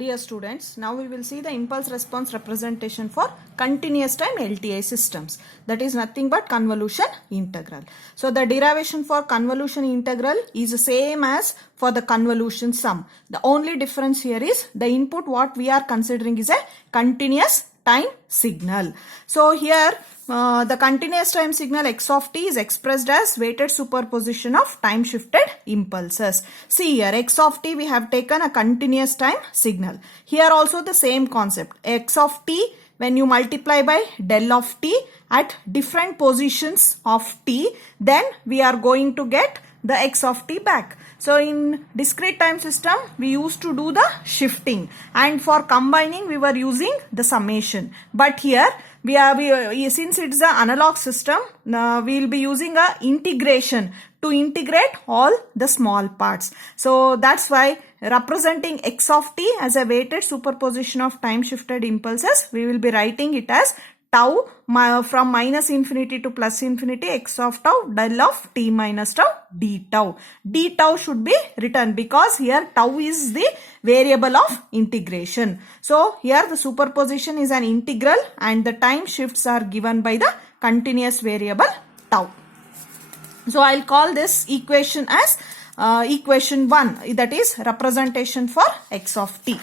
Dear students, now we will see the impulse response representation for continuous time LTI systems. That is nothing but convolution integral. So the derivation for convolution integral is the same as for the convolution sum. The only difference here is the input what we are considering is a continuous time signal. So here the continuous time signal x of t is expressed as weighted superposition of time shifted impulses. See here x of t we have taken a continuous time signal. Here also the same concept. X of t when you multiply by del of t at different positions of t, then we are going to get the x of t back. So in discrete time system we used to do the shifting, and for combining we were using the summation. But here since it is an analog system, we will be using a integration to integrate all the small parts. So that's why representing x of t as a weighted superposition of time shifted impulses, we will be writing it as tau from minus infinity to plus infinity x of tau del of t minus tau d tau. D tau should be written because here tau is the variable of integration. So here the superposition is an integral and the time shifts are given by the continuous variable tau. So I'll call this equation as equation 1, that is representation for x of t.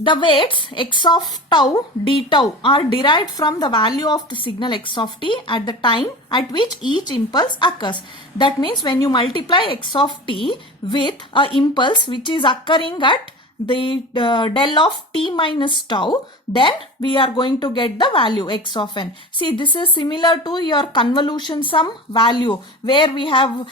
The weights x of tau d tau are derived from the value of the signal x of t at the time at which each impulse occurs. That means when you multiply x of t with a impulse which is occurring at the del of t minus tau, then we are going to get the value x of n. See, this is similar to your convolution sum value where we have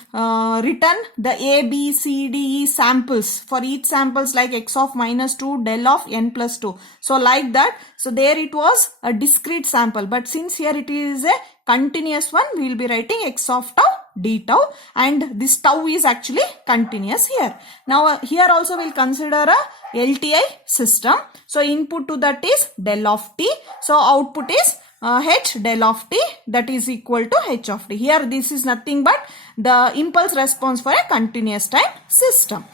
written the a, b, c, d, e samples. For each samples like x of minus 2 del of n plus 2. So like that. So there it was a discrete sample, but since here it is a continuous one, we will be writing x of tau d tau, and this tau is actually continuous here. Now here also we'll consider a LTI system. So input to that is del of t. So output is h del of t, that is equal to h of t. Here this is nothing but the impulse response for a continuous time system.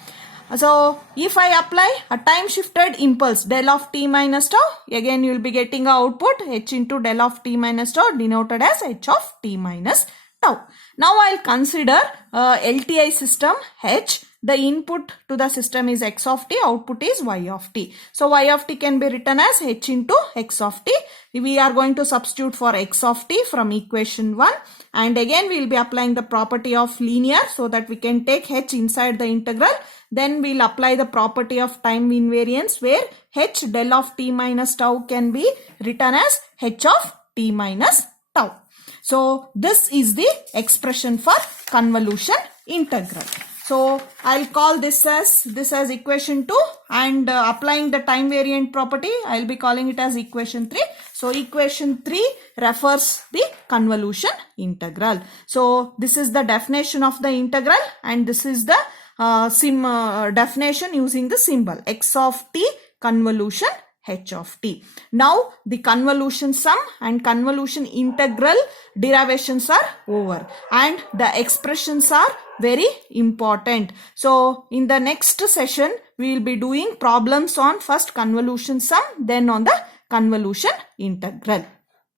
So if I apply a time shifted impulse del of t minus tau, again you will be getting a output h into del of t minus tau denoted as h of t minus tau. Now I'll consider LTI system h. The input to the system is x of t, output is y of t. So y of t can be written as h into x of t. We are going to substitute for x of t from equation 1, and again we will be applying the property of linear so that we can take h inside the integral. Then we will apply the property of time invariance where h del of t minus tau can be written as h of t minus tau. So this is the expression for convolution integral. So I'll call this as equation 2, and applying the time variant property, I'll be calling it as equation 3. So equation 3 refers the convolution integral. So this is the definition of the integral, and this is the definition using the symbol x of t convolution h of t. Now the convolution sum and convolution integral derivations are over, and the expressions are very important. So in the next session we will be doing problems on first convolution sum, then on the convolution integral.